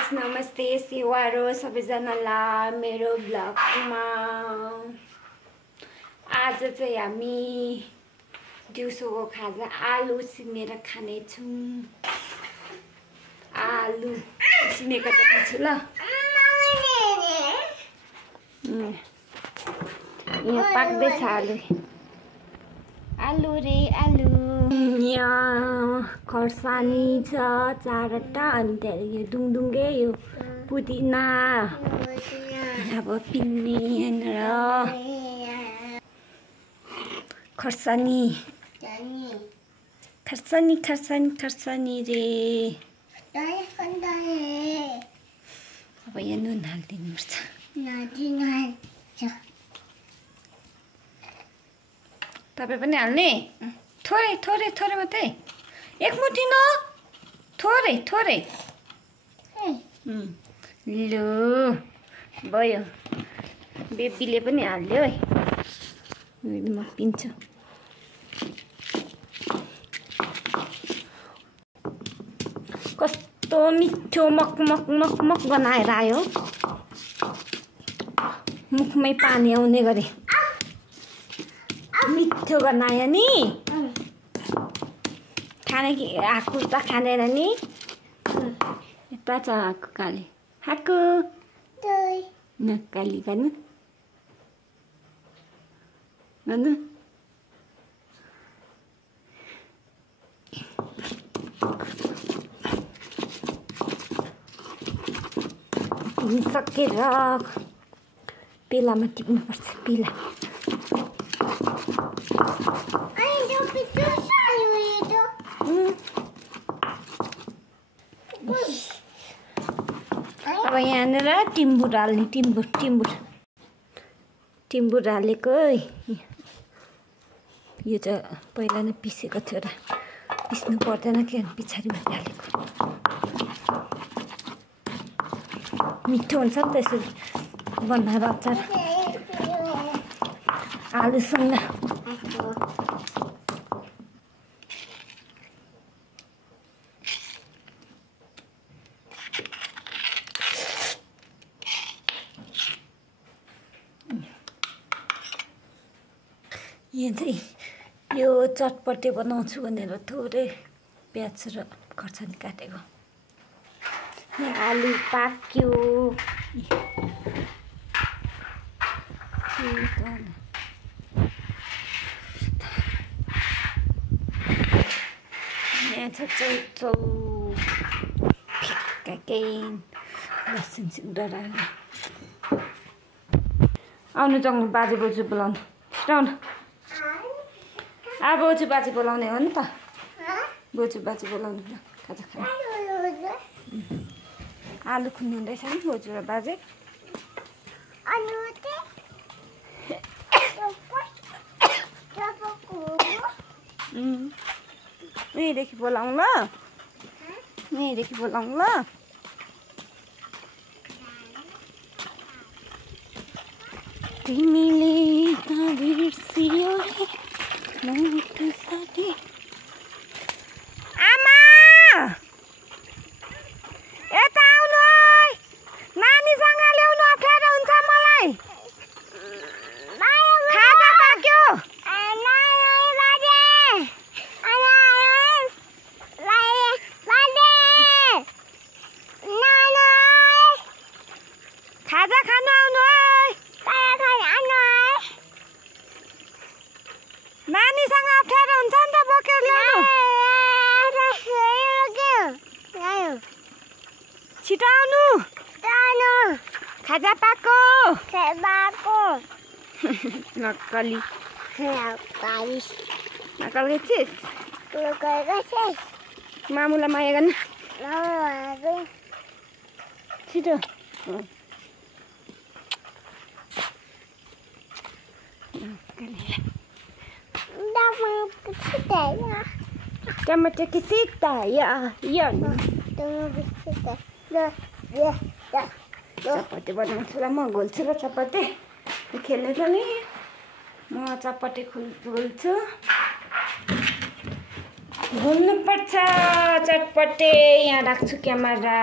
Guys नमस्ते सेवारो सबैजनालाई मेरो ब्लगमा आज चाहिँ हामी दिउँसोको खाजा आलु उसिनेर खानेछौँ। आलु उसिनेको देखाउँछु ल। यहाँ पाक्दैछ आलु। आलु रे आलु। यहाँ खर्सानी छ 4वटा अनि त्यहाँदेखि यो दुङदुङे यो पुदिना अब पिन्ने यहाँनिर खर्सानी खर्सानी खर्सानी खर्सानी रे। अब यहाँ नुन हालिदिनुपर्छ। तपाईँ पनि हाल्ने? थोरै थोरै थोरै मात्रै, एक मुठी न, थोरै थोरै। लु भयो, बेबीले पनि हाल्यो है। म पिन्छु। कस्तो मिठो मक मक मक मक बनाएर आयो, मुखमै पानी आउने गरे मिठो बनायो नि। खाने कि आएको त खाँदैन नि। यता छ आएको काली आएको नक्काली गर्नु गर्नु। सकेर पेलामा टिप्नुपर्छ। पेला अब यहाँनिर टिम्बुर हाल्ने। टिम्बुर टिम्बुर टिम्बुर हालेको। यो चाहिँ पहिला नै पिसेको थियो र पिस्नु पर्दैन कि पछाडि मात्रै हालेको। मिठो हुन्छ नि त यसरी बनाएर अचार आलुसँग। यहाँ चाहिँ यो चटपटे बनाउँछु भनेर थोरै प्याज र खर्सानी काटेको। यहाँ आलु पाक्यो। यहाँ छ चौचौ फिक्काकै लसुन सिउँदर आउनु जाउनु। बाजे बोजू बोलाउनु छिटो आउनु। बोजू बाजे बोलाउने हो नि त। बोजू बाजे बोलाउनु ल खाजा खानु। आलु खुन्नु हुँदैछ नि बोजू र बाजे। यहीँदेखि बोलाउँ ल। यहीँदेखि बोलाउँ ल। तिमीले कहाँ बिर्सियो आमा यता आउनु है। नानीसँग ल्याउनु अप्ठ्यारो हुन्छ मलाई। खाजा पाक्यो। खाजा खानु आउनु है। नानीसँग अप्ठ्यारो हुन्छ नि त बोकेर ल्याउनु। छिटो आउनु। खाजा पाको। नक्कली नक्कली चिज। मामुलाई माया गर्नु छिटो। टमाटर की सीता या चपाती बनाउँछु र म घोल्छु र चपाती खेल्ने छ नि। म चपाती घोल्छु। घोल्नुपर्छ चटपटे। यहाँ राख्छु क्यामेरा।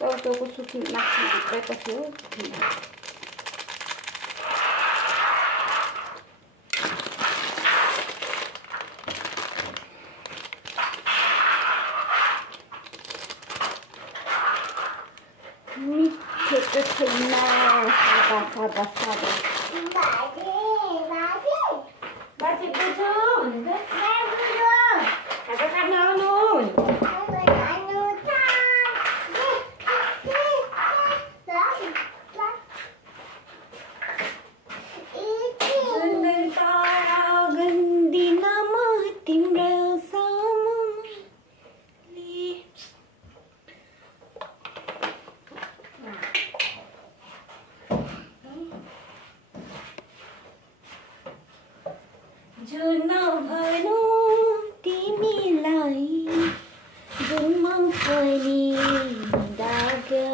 चौचौको सुकी माछा भित्रैपछि हो मिठो त छैन सादा सादा बाजे बुझ्यो भने त खाना आउनु जुन भनु तिमीलाई जुनमा पनि लाग्यो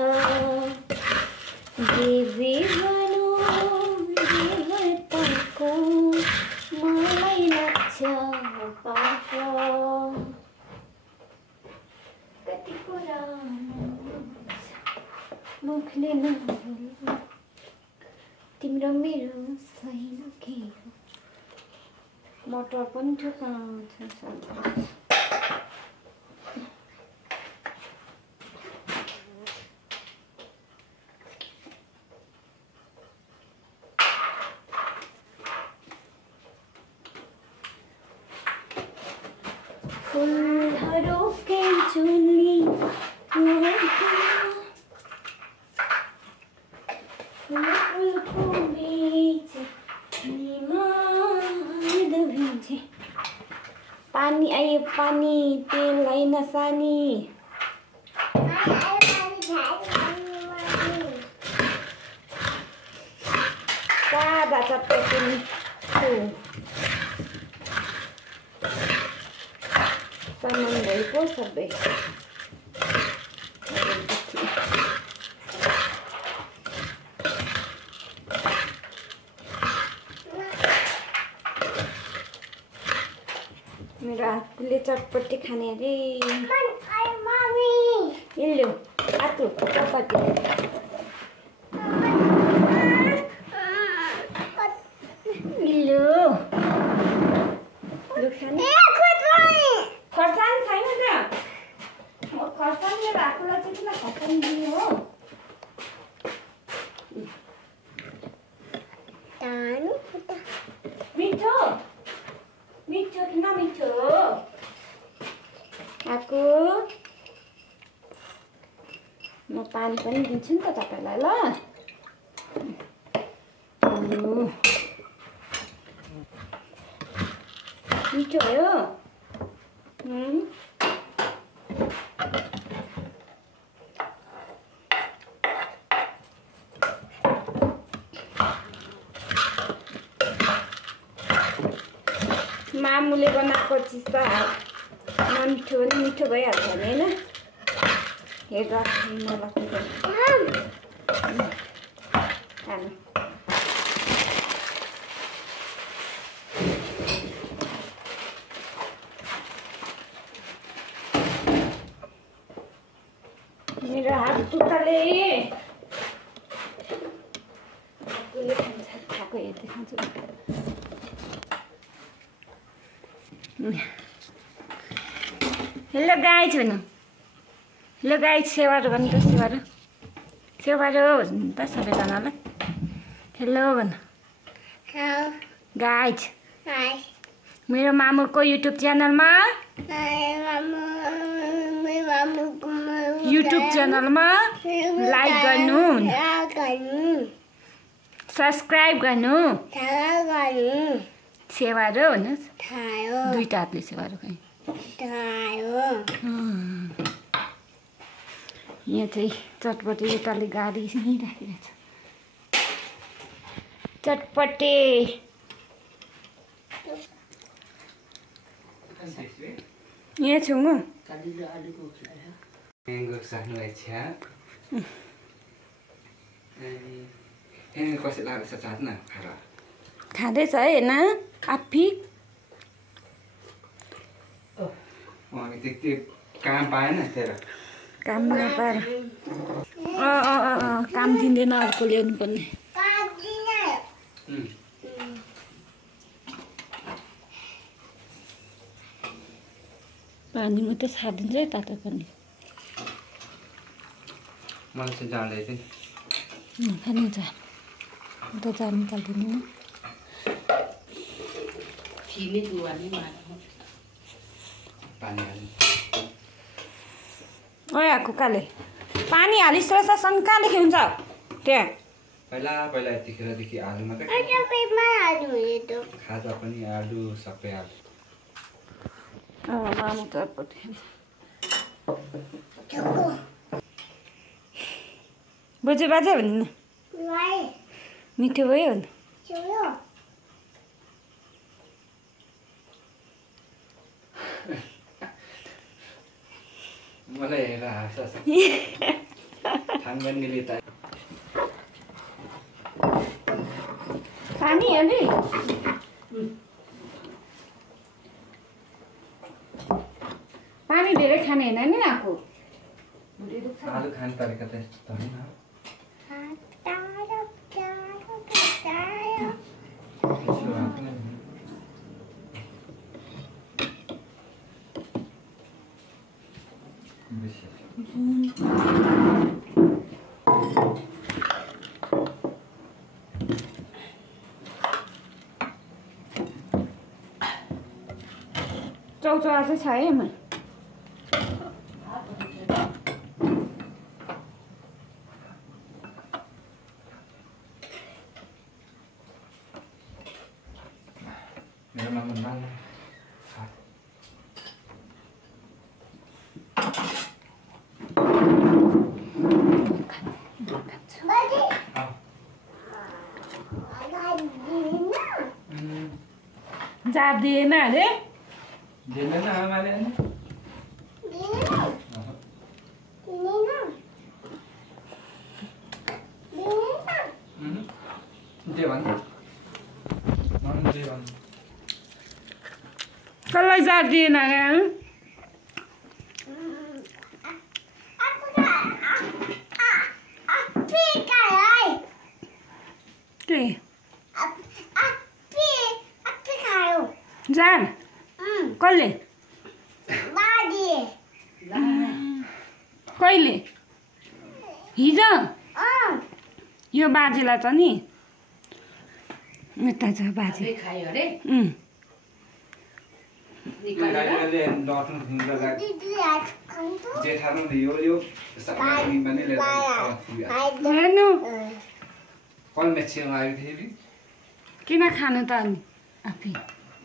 देवी भनु देवताको मलाई लाग्छ पाप कति कुरा मुखले नबोल्नु तिम्रो मेरो छैन के मटर पनि थियो कहाँ छ फुलहरूकै चुली फुलको बीच पानी आयो पानी तेल होइन सानी सादा चट्टै पनि सामान भएको सबै मेरो हातले चटपटी खाने अरे इल्लु आतु चपाती इल्लु लुखाने खर्सानी छैन त खर्सानी राख्नुलाई चाहिँ किन खर्सानी दिने हो मिठो मिठो किन मिठो आएको म पानी पनि दिन्छु नि त तपाईँलाई ल मिठो भयो मामुले बनाएको चिज त नमिठो पनि मिठो भइहाल्छ नि होइन हेर्दा मलाई खानु मेरो हात खुट्टाले खाएको हेर्दै खान्छु हेलो गाइज भन्नु हेलो गाइज सेवारो गर्नु त सेवारो भन्नु त सबैजनालाई हेलो भन्नु गाइज मेरो मामुको युट्युब च्यानलमा लाइक गर्नु सब्सक्राइब गर्नु सेवारो भन्नुहोस् दुईटा हातले सेवारो खै यहाँ चाहिँ चटपटे यताले गाडी यहीँ राखिरहेछ चटपटे यहाँ छेउमा खाँदैछ है होइन आफी काम पाएन काम नपाएर काम दिँदैन अर्को ल्याउनु पर्ने पानी मात्रै छाडिदिन्छ है तातो पनि मलाई चाहिँ जाँदै थियो खानु जा त जा निकालिदिनु न कुकाले पानी हालिस् र कहाँदेखि हुन्छ त्यहाँ पहिला यतिखेरदेखि आलु मात्रै खाजा पनि आलु सबै आलु मामु चटपटी बोजू बाजे भन्नु मिठो भयो भने मलाई हेरेर हाँस्छ थाङ्गनले त पानी अलि पानी धेरै खाने होइन नि आएको आलु खाने तरिका त यस्तो होइन चौचौ आज छ है म मेरो मामा बाल जा दिएन अरे दिँदैन आमाले कसलाई जा दिएन अरे जान कसले कहिले हिजो यो बाजेलाई त नि यता छ बाजे किन खानु त अनि आफै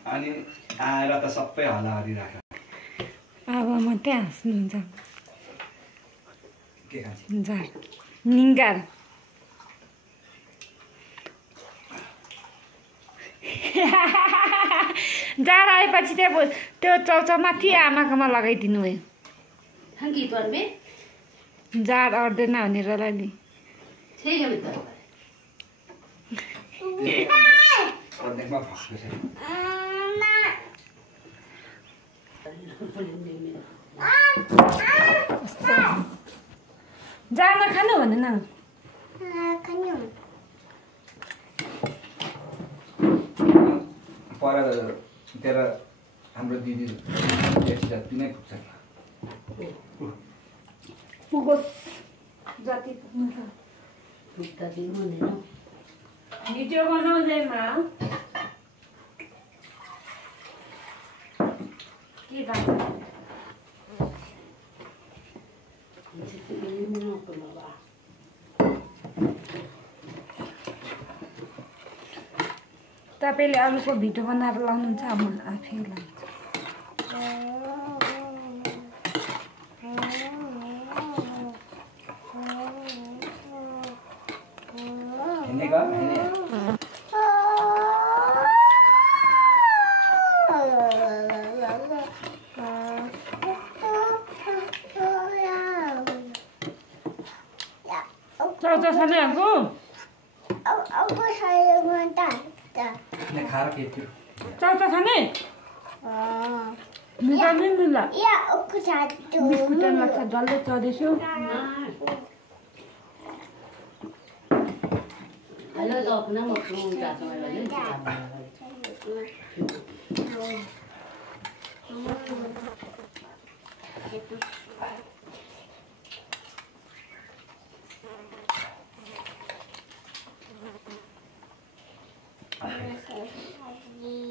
अनि आएर त सबै हल्ला गरिराख अब मात्रै हाँस्नुहुन्छ के खान्छ झार निङ्गार जाड आएपछि चाहिँ त्यो चौचौ माथि आमाकोमा लगाइदिनु भयो जाड अट्दैन भनेर नि जाडमा खानु भने न पर तेरो हाम्रो दिदी जति नै पुग्छ पुगोस् जति भिडियो बनाउँदैमा के जान्छ तपाईँले आलुको भिडियो बनाएर लाउनुहुन्छ म आफै लाउँछु चाउचा खानेहरूको चाउचा खाने निकाल्ने मिल्ला बिस्कुट लाग्छ डल्लै चढेछु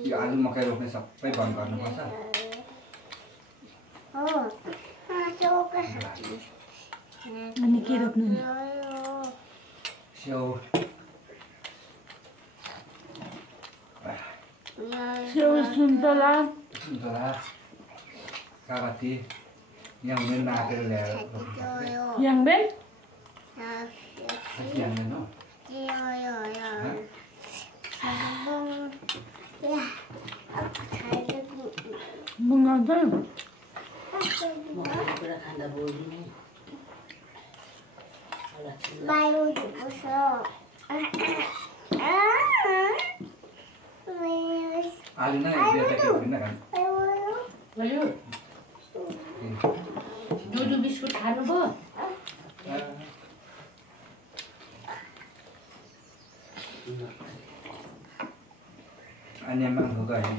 यो आलु मकै रोप्ने सबै बन्द गर्नुपर्छ अनि के रोप्नु स्याउ स्याउ सुन्तला काबाती यहाँ हुने नाकेर ल्याएर याङबेन याङ्दैन हो बुङ्गाउँछ आलु नै बेटा के होइन दुधु बिस्कुट खानुभयो अनि मान्छे गयो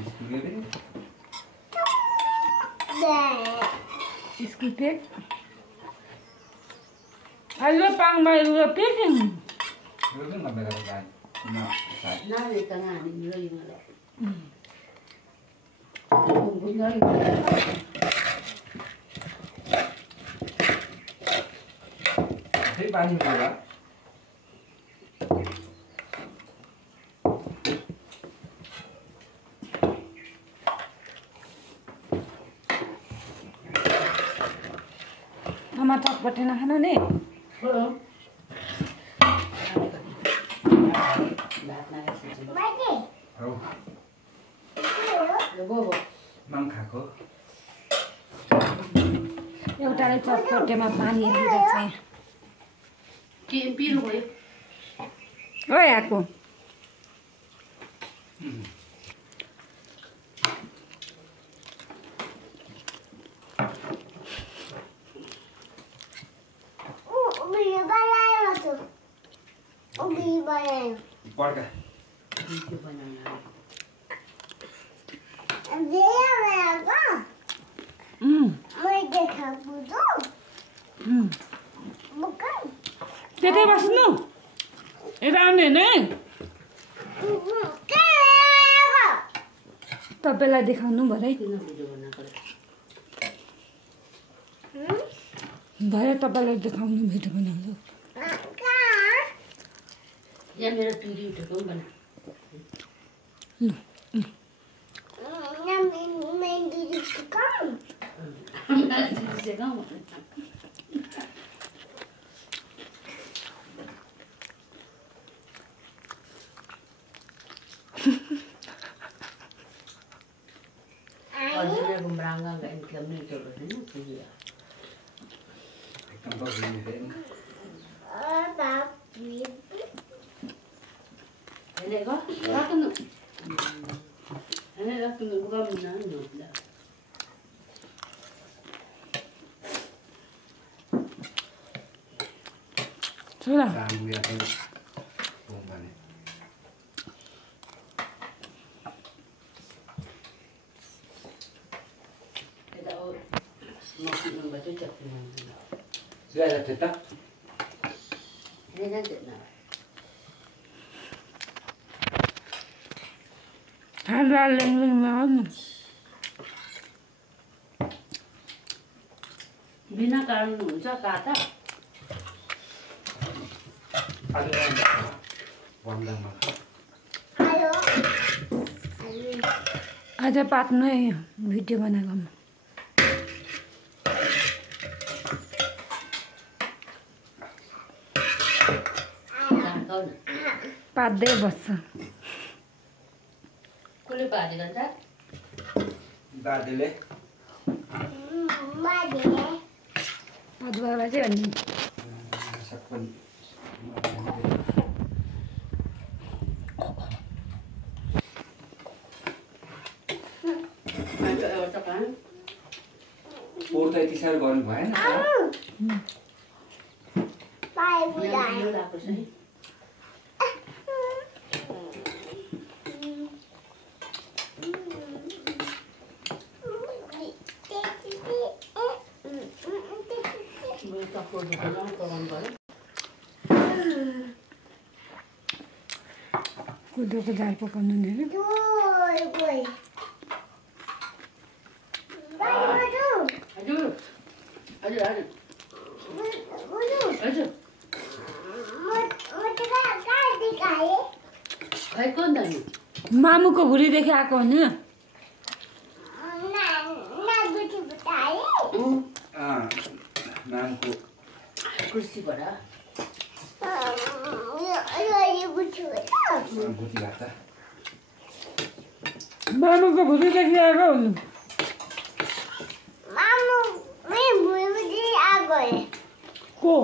स्कुल पेक अहिले पाङमा पेकिङ नानी tengah ni lagi malah. Thấy bao nhiêu người đó? Mama chotpati na khana ni? Oh. Mang खाएको एउटाले चटपटेमा पानी हालिरहेको छ के पिलो भयो ओइ आको पड्का के बनाउनु त्यतै बस्नु यता आउने नै तपाईँलाई देखाउनु भरे किन भिडियो बनाएको भरे तपाईँलाई देखाउनु भिडियो बनाउनु यहाँ मेरो पिरी उठेको पनि बना Gumbranga nggak income nih coba dulu ya. एकदम बस हुने Ini kok, aku nu. Ini aku nu bukan mana nu. Sudah. Kamu ya kan bomba nih. Kita masih membaca catatan. Sudah ada cetak? Ini nanti nak. Ada leng-leng banget. Bina कारण हुन्छ काटा Ada yang bomba mah. Halo. आज पात्नु है video बनाएको पात्दै बस्छ कसले पालेको छ दाजुले अदुवालाई चाहिँ अनि सबै पोहोर त यति साह्रो गर्नु भएन कुदोको जाल पकाउनु नि मामुको भुरीदेखि आएको हो नि नामको कुर्सीबाट भुटी भात मामुको भुरीदेखि आएको हो को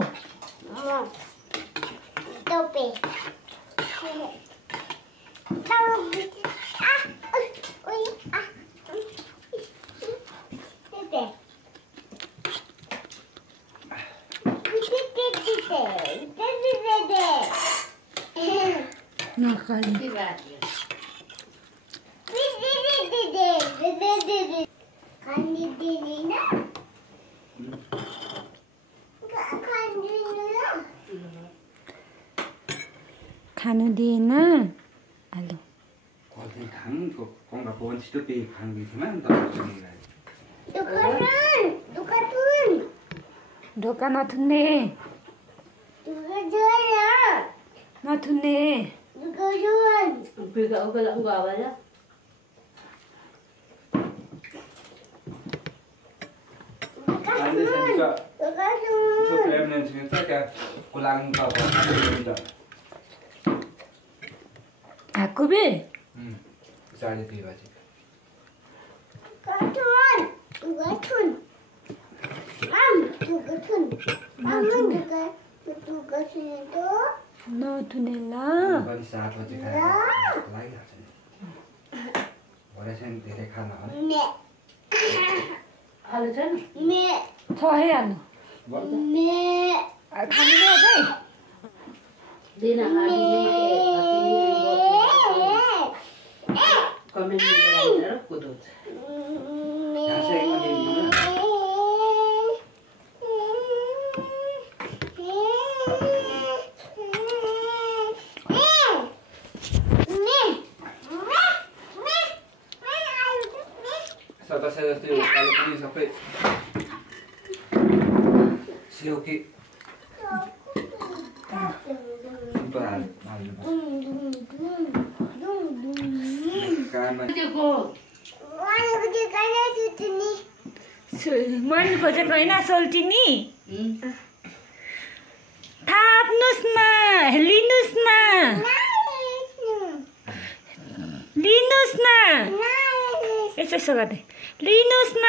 नकाली खानु दिएन आलु कङ्गा पवन छिटो पेय खाँदैथ्योमा ढोका नथुन्ने नथुन्ने हाकुबे 3:30 बजे नथुने ल 7 बजे खाएर लागिहाल्छ नि भरे चाहिँ धेरै खाना हो आलु छ नि छ है आलु खानु न अझै दिन कमेन्ट गरेर कुदाउँछ सदस्य जस्तै उकालो पनि सबै सेउकी मन खोजेको होइन सोल्टिनी थाप्नुहोस् न लिनुहोस् न लिनुहोस् न यसो यसो गर्दै लिनुहोस् न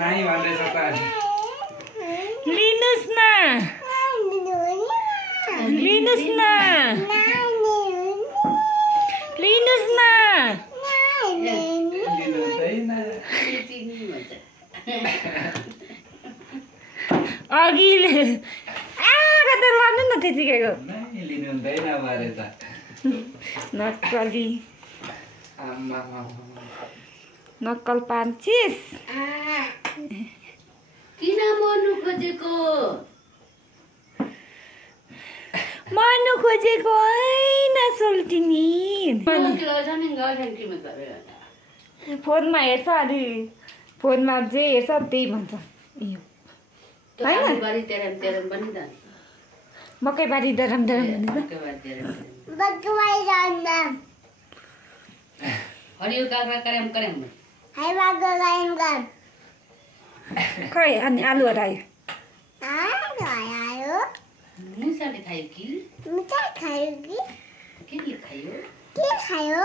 नाइ भन्दैछ त लिनुहोस् न लिनुहोस् न लिनुहोस् न अघि कतै लानु न त्यतिकैको लिनु हुँदैन भरे त नक्कली आम्मा नक्कल पान्छिस किन मर्नु खोजेको होइन सोल्टिनी फोनमा हेर्छ अलि फोनमा जे हेर्छ त्यही भन्छ मकैबारी दरम दरम हरियो काँक्रा कराम कराम खै अनि आलु हरायो मुसाले खायो कि केले खायो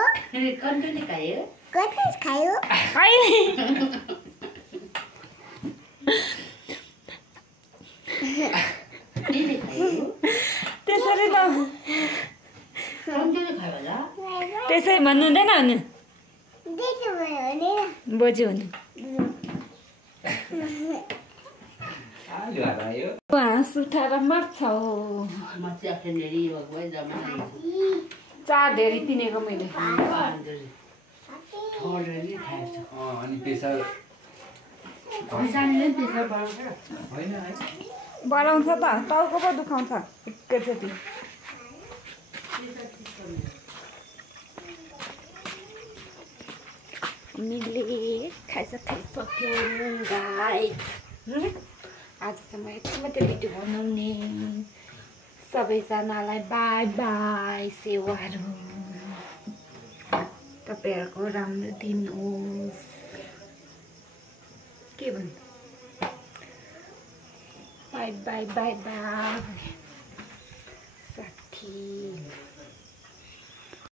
कन्टोले खायो केले खायो त्यसरी त कन्टोले खायो होला त्यसै भन्नु हुँदैन अनि बोजू हुनु आलु हरायो हाँस उठाएर मार्छ हो म चाहिँ आफैले भगवान जमा चार धेरै पिनेको मैले अनि प्रेसर पैसाले प्रेसर बढाउँछ होइन है बढाउँछ त टाउको पो दुखाउँछ एकैचोटि हामीले खाइसक्यो गाइस आजसम्म यति मात्रै भिडियो बनाउने सबैजनालाई बाई बाई सेवाहरू तपाईँहरूको राम्रो दिन होस् के भन्नु बाई बाई बाई बाई साथी